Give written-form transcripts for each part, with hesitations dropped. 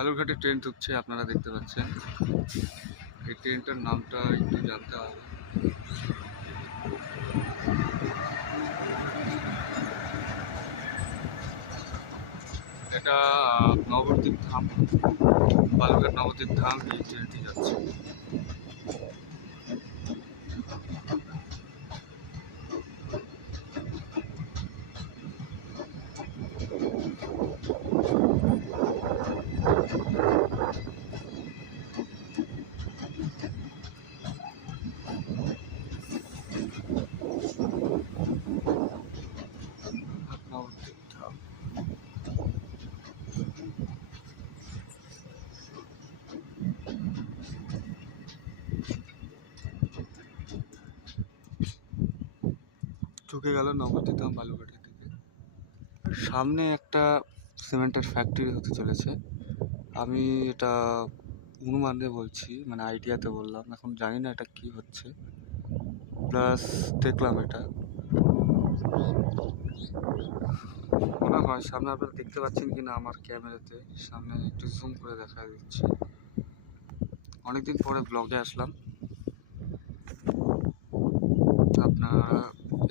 বালুরঘাটে train ঢুকছে, আপনারা দেখতে পাচ্ছেন। এই ট্রেনটার নামটা একটু জানতে হবে। এটা নবদ্বীপ ধাম, বালুরঘাট নবদ্বীপ ধাম এই ট্রেনটি যাচ্ছে। নবদ্বীপ ধাম। ঢুকে গেল নবদ্বীপ ধাম বালুরঘাটের দিকে। সামনে একটা সিমেন্টের ফ্যাক্টরি হতে চলেছে। আমি এটা অনুমানে বলছি, মানে আইডিয়াতে বললাম, এখন জানি না এটা কি হচ্ছে। প্লাস দেখলাম এটা মনে হয় সামনে, আপনারা দেখতে পাচ্ছেন কিনা আমার ক্যামেরাতে, সামনে একটু জুম করে দেখা দিচ্ছে। অনেকদিন পরে ব্লগে আসলাম, আপনারা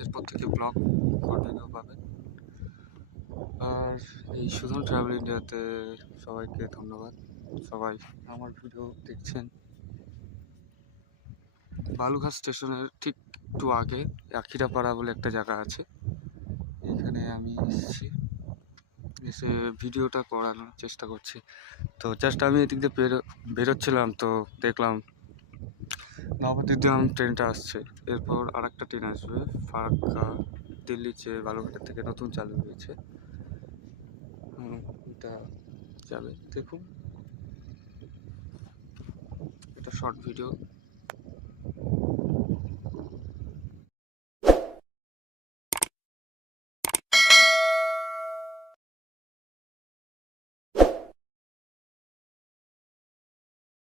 এরপর থেকে ব্লগ কন্টিনিউ পাবেন। আর এই সুধন ট্রাভেল ইন্ডিয়াতে সবাইকে ধন্যবাদ, সবাই আমার ভিডিও দেখছেন। বালুঘাট স্টেশনের ঠিক একটু আগে আখিরাপাড়া বলে একটা জায়গা আছে, এখানে আমি এসেছি, এসে ভিডিওটা করানোর চেষ্টা করছি। তো জাস্ট আমি এদিক দিয়ে বেরোচ্ছিলাম, তো দেখলাম নবদ্বীপ ধাম ট্রেনটা আসছে। এরপর আর একটা ট্রেন আসবে ফারাক্কা, দিল্লি যে বালুরঘাটের থেকে নতুন চালু হয়েছে, এটা যাবে। দেখুন, এটা শর্ট ভিডিও।